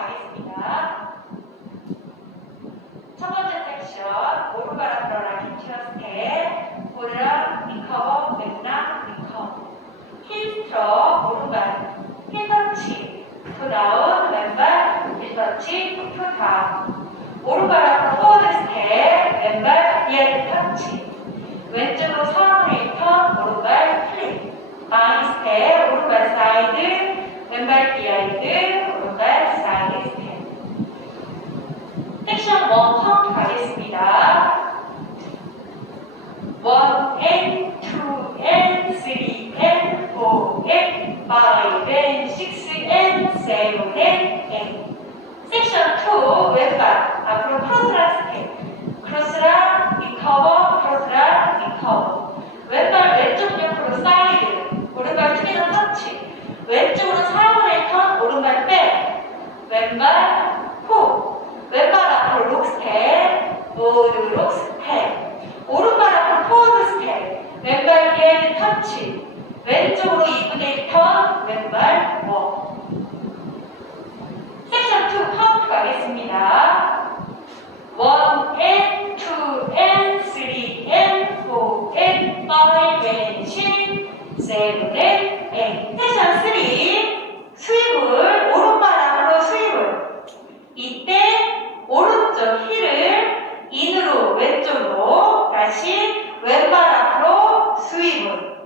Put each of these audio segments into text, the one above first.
가겠습니다. 첫 번째 섹션, 오르가라 프로라 힌트스테, 보드라 리커버, 맥락 리커버. 힌트로 오른발, 힐 터치, 투 다운, 왼발, 힐 터치, 투 다운. 오른발 앞으로 포워드 스텝, 왼발 리얼 터치. 왼쪽으로 상하의 턴, 오른발 플립. 마이 스텝, 오른발 사이드, 왼발 비하인드, 오른발 사이드 스텝. 섹션 1 카운트 가겠습니다. 1 and 2 and 3 and 4 and 5 and 6 and 7 and 8 섹션 2 왼발 앞으로 크로스랑 스텝 크로스랑 리커버 크로스랑 리커버. 왼발 왼쪽 옆으로 사이드 오른발 투게더 터치 왼쪽으로 4분의 턴 오른발 백 왼발 후 왼발 앞으로 록 록 스텝 오른발 앞으로 포워드 스텝 왼발 비하인드 터치. 왼쪽으로 2분의 턴 왼발 워. 섹션 2 카운트 가겠습니다. 1 and 2 and 3 and 4 and 5 and 6 7 and 8 섹션 3 스윕을 오른발 앞으로 스윕을. 이때 오른쪽 힐을 왼쪽으로 다시 왼발 앞으로 스윕을.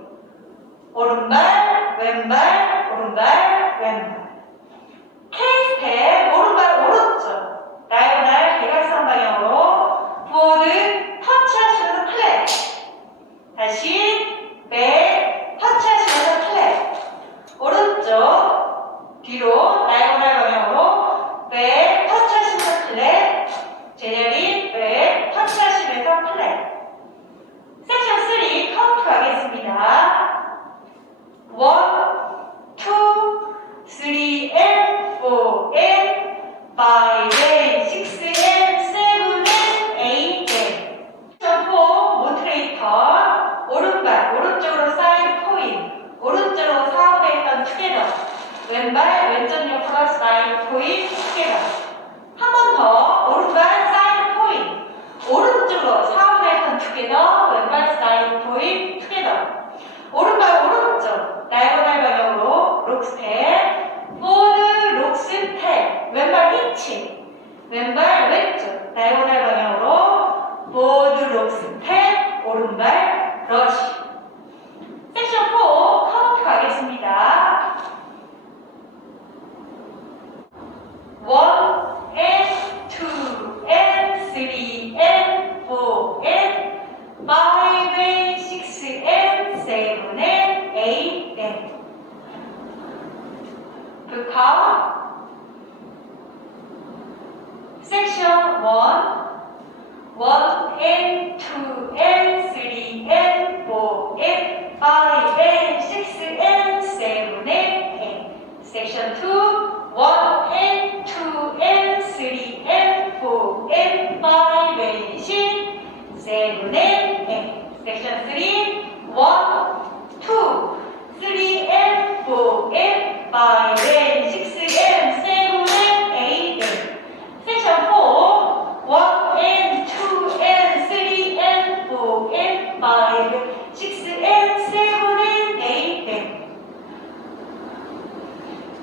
오른발 왼발 오른발 왼발. K스텝 오른발 오른쪽. 다이어날 대각선 방향으로 포드 터치하시면서 클랩 다시 백 터치하시면서 클랩 오른쪽 뒤로 다이어날 방향으로 백 터치하시면서 클랩 제자리 백 터치하시면서 클랩 섹션 3 카운트 가겠습니다 1 2 3 and 4 and 5 and 6 and 7 and 8 and 점포 모트레이터 오른발 오른쪽으로 사이드 포인 오른쪽으로 사업에 했던 투게더. 왼발 왼쪽 옆으로 사이드 포인 투게더 한 번 더 오른발 사이드 포인 오른쪽으로 사업에 했던 투게더 왼발 사이드 포인 투게더 오른발 오른쪽 다이고날 방향으로 록스텝 포드 록스텝 왼발 히치 왼발 왼쪽 다이고날 방향으로 포드 록 스텝 오른발 러시. 섹션 4 카운트 가겠습니다. 1 and 2 and 3 and 4 and 5 and 6 and 7 and 8 and 그다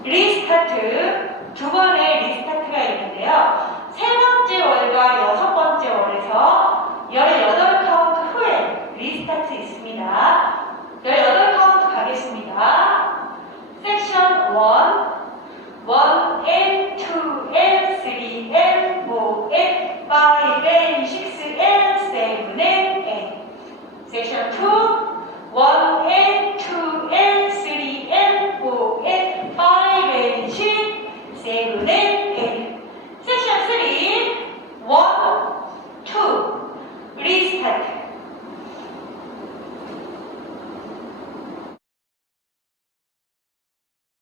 리스타트 두 번의 리스타트가 있는데요.